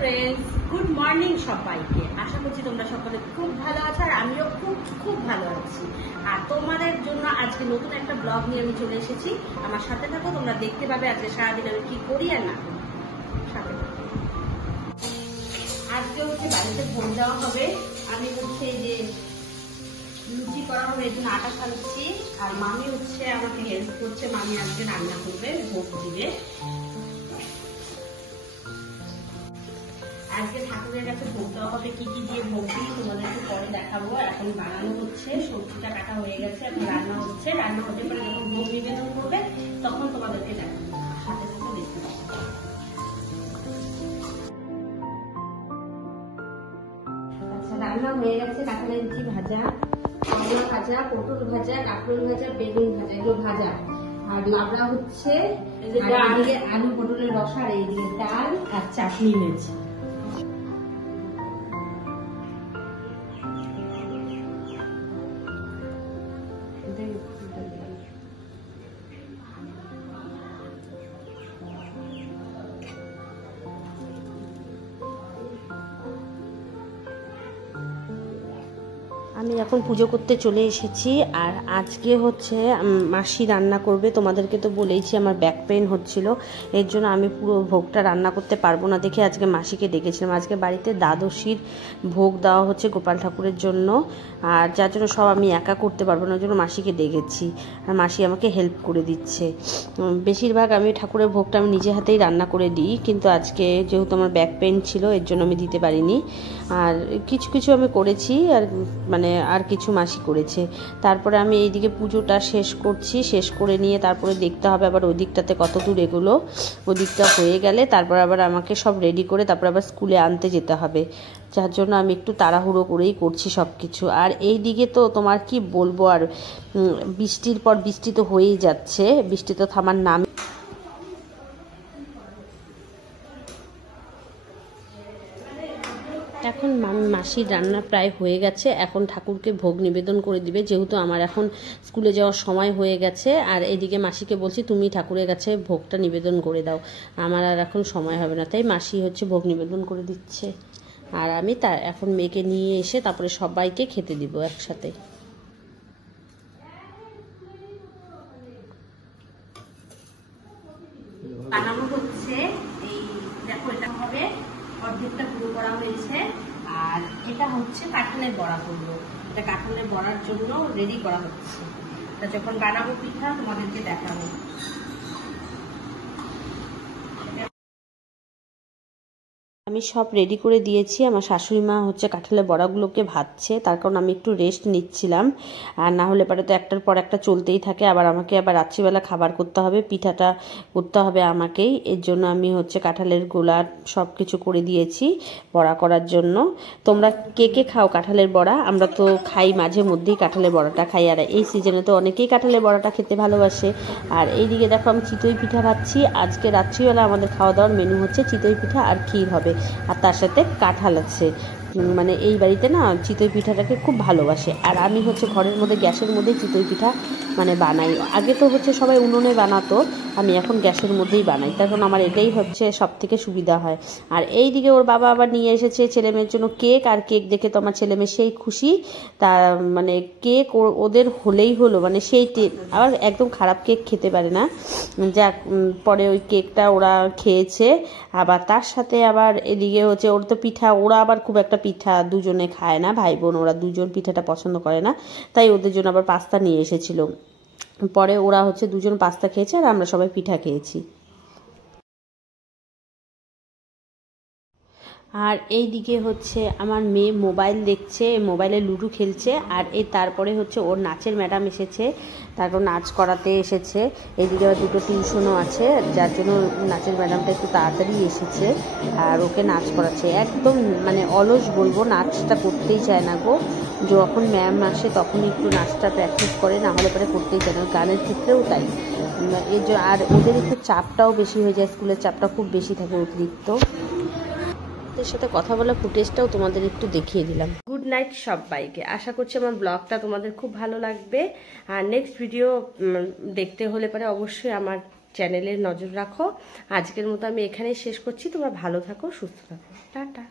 Friends, good morning সবাইকে। আশা করছি তোমরা সকলে খুব ভালো আছো আর আমিও খুব খুব ভালো আছি। আর তোমাদের জন্য আজকে নতুন একটা ব্লগ নিয়ে আমি চলে এসেছি। আমার সাথে থাকো, তোমরা দেখতে পাবে আজকে সারাদিন আমি কি করি আর না করি। সাথে থাকো। আজকে হচ্ছে বাড়িতে ভোগ দেওয়া হবে। আমি হচ্ছে যে লুচি করা হবে, এই জন্য আটা খাচ্ছি। আর মামি হচ্ছে আমাকে হেল্প করছে, মামি আজকে রান্না করবে, ভোগ দিবে। আজকে ঠাকুরের কাছে ভোগ দেওয়া হবে, কি কি দিয়ে ভোগ দিই তোমাদের একটু পরে দেখাবো। এখন বানানো হচ্ছে, সবজিটা কাটা হয়ে গেছে, এখন রান্না হচ্ছে। রান্না হতে পারে যখন ভোগ নিবেদন করবে তখন তোমাদেরকে দেখাবো, সাথে সাথে দেখতে পাবো। আচ্ছা, রান্না হয়ে গেছে। কাঁঠালের লুচি ভাজা, করলা ভাজা, পটল ভাজা, কাঁকরোল ভাজা, বেগুন ভাজা, এগুলো ভাজা। আর লাবড়া হচ্ছে, আলু পটলের রসা, আর এইদিকে ডাল আর চাটনি হয়েছে। আমি এখন পুজো করতে চলে এসেছি। আর আজকে হচ্ছে মাসি রান্না করবে। তোমাদেরকে তো বলেইছি আমার ব্যাক পেইন হচ্ছিল, এর জন্য আমি পুরো ভোগটা রান্না করতে পারবো না দেখে আজকে মাসিকে ডেকেছিলাম। আজকে বাড়িতে দ্বাদশীর ভোগ দেওয়া হচ্ছে গোপাল ঠাকুরের জন্য, আর যার জন্য সব আমি একা করতে পারবো না, ওই জন্য মাসিকে ডেকেছি। আর মাসি আমাকে হেল্প করে দিচ্ছে। বেশিরভাগ আমি ঠাকুরের ভোগটা আমি নিজে হাতেই রান্না করে দিই, কিন্তু আজকে যেহেতু আমার ব্যাক পেইন ছিল এর জন্য আমি দিতে পারিনি। আর কিছু কিছু আমি করেছি, আর আর কিছু মাসি করেছে। তারপরে আমি এইদিকে পুজোটা শেষ করছি, শেষ করে নিয়ে তারপরে দেখতে হবে আবার ওই দিকটাতে কত দূর এগুলো। ওই দিকটা হয়ে গেলে তারপর আবার আমাকে সব রেডি করে তারপর আবার স্কুলে আনতে যেতে হবে, যার জন্য আমি একটু তাড়াহুড়ো করেই করছি সব কিছু। আর এই দিকে তো তোমার কি বলবো, আর বৃষ্টির পর বৃষ্টি তো হয়েই যাচ্ছে, বৃষ্টি তো থামার নাম। এখন মাসির রান্না প্রায় হয়ে গেছে, এখন ঠাকুরকে ভোগ নিবেদন করে দিবে, যেহেতু আমার এখন স্কুলে যাওয়ার সময় হয়ে গেছে। আর এদিকে মাসিকে বলছি তুমি ঠাকুরের কাছে ভোগটা নিবেদন করে দাও, আমার আর এখন সময় হবে না। তাই মাসি হচ্ছে ভোগ নিবেদন করে দিচ্ছে, আর আমি এখন মেয়েকে নিয়ে এসে তারপরে সবাইকে খেতে দিব একসাথে। বানানো হচ্ছে, এই দেখো এটা হবে, অর্ধেকটা পুরো করা হয়েছে। আর এটা হচ্ছে কাঁঠালের বড়া করবো, এটা কাঁঠালের বড়ার জন্য রেডি করা হচ্ছে। তা যখন বানাবো পিঠা তোমাদেরকে দেখাবো। আমি সব রেডি করে দিয়েছি। আমার শাশুড়ি মা হচ্ছে কাঁঠালের বড়াগুলোকে ভাজছে, তার কারণ আমি একটু রেস্ট নিচ্ছিলাম। আর না হলে পরে তো একটার পর একটা চলতেই থাকে, আবার আমাকে আবার রাত্রিবেলা খাবার করতে হবে, পিঠাটা করতে হবে আমাকেই। এর জন্য আমি হচ্ছে কাঁঠালের গোলা সব কিছু করে দিয়েছি বড়া করার জন্য। তোমরা কে কে খাও কাঁঠালের বড়া? আমরা তো খাই, মাঝে মধ্যেই কাঁঠালের বড়াটা খাই, আর এই সিজনে তো অনেকেই কাঁঠালের বড়াটা খেতে ভালোবাসে। আর এইদিকে দেখো আমি চিতই পিঠা ভাজছি। আজকে রাত্রিবেলা আমাদের খাওয়া দাওয়ার মেনু হচ্ছে চিতই পিঠা আর ক্ষীর হবে, আর তার সাথে কাঁঠাল আছে। এই বাড়িতে না চিতই পিঠাটাকে খুব ভালোবাসে। আর আমি হচ্ছে ঘরের মধ্যে গ্যাসের মধ্যে চিতই পিঠা বানাই। আগে তো হচ্ছে সবাই উনুনে বানাতো, আমি এখন গ্যাসের মধ্যেই বানাই, তার কারণ আমার এটাই হচ্ছে সব থেকে সুবিধা হয়। আর এই দিকে ওর বাবা আবার নিয়ে এসেছে ছেলে মেয়ের জন্য কেক, আর কেক দেখে তো আমার ছেলে মেয়ে সেই খুশি। তা কেক ওদের হলেই হলো, সেই আবার একদম খারাপ কেক খেতে পারে না। যাক, পরে ওই কেকটা ওরা খেয়েছে। আবার তার সাথে আবার এদিকে হচ্ছে ওর তো পিঠা, ওরা আবার খুব একটা পিঠা দুজনে খায় না, ভাই বোন ওরা দুজন পিঠাটা পছন্দ করে না, তাই ওদের জন্য আবার পাস্তা নিয়ে এসেছিল। পরে ওরা হচ্ছে দুজন পাস্তা খেয়েছে আর আমরা সবাই পিঠা খেয়েছি। আর এই দিকে হচ্ছে আমার মেয়ে মোবাইল দেখছে, মোবাইলে লুডো খেলছে। আর তারপরে হচ্ছে ওর নাচের ম্যাডাম এসেছে, তারপর নাচ করাতে এসেছে। এইদিকে আবার দুটো টিউশনও আছে, যার জন্য নাচের ম্যাডামটা একটু তাড়াতাড়ি এসেছে আর ওকে নাচ করাচ্ছে। একদম অলস বলবো, নাচটা করতেই চায় না গো। যখন ম্যাম আসে তখন একটু নাচটা প্র্যাকটিস করে, না হলে পরে করতেই চায় না। গানের ক্ষেত্রেও তাই। আর ওদের একটু চাপটাও বেশি হয়ে যায়, স্কুলের চাপটা খুব বেশি থাকে অতিরিক্ত। আপনাদের সাথে কথা বলা ফুটেজটাও তোমাদের একটু দেখিয়ে দিলাম। গুড নাইট সবাইকে। আশা করছি আমার ব্লগটা তোমাদের খুব ভালো লাগবে। আর নেক্সট ভিডিও দেখতে হলে পরে অবশ্যই আমার চ্যানেলের নজর রাখো। আজকের মতো আমি এখানেই শেষ করছি। তোমরা ভালো থাকো, সুস্থ থাকো, টাটা।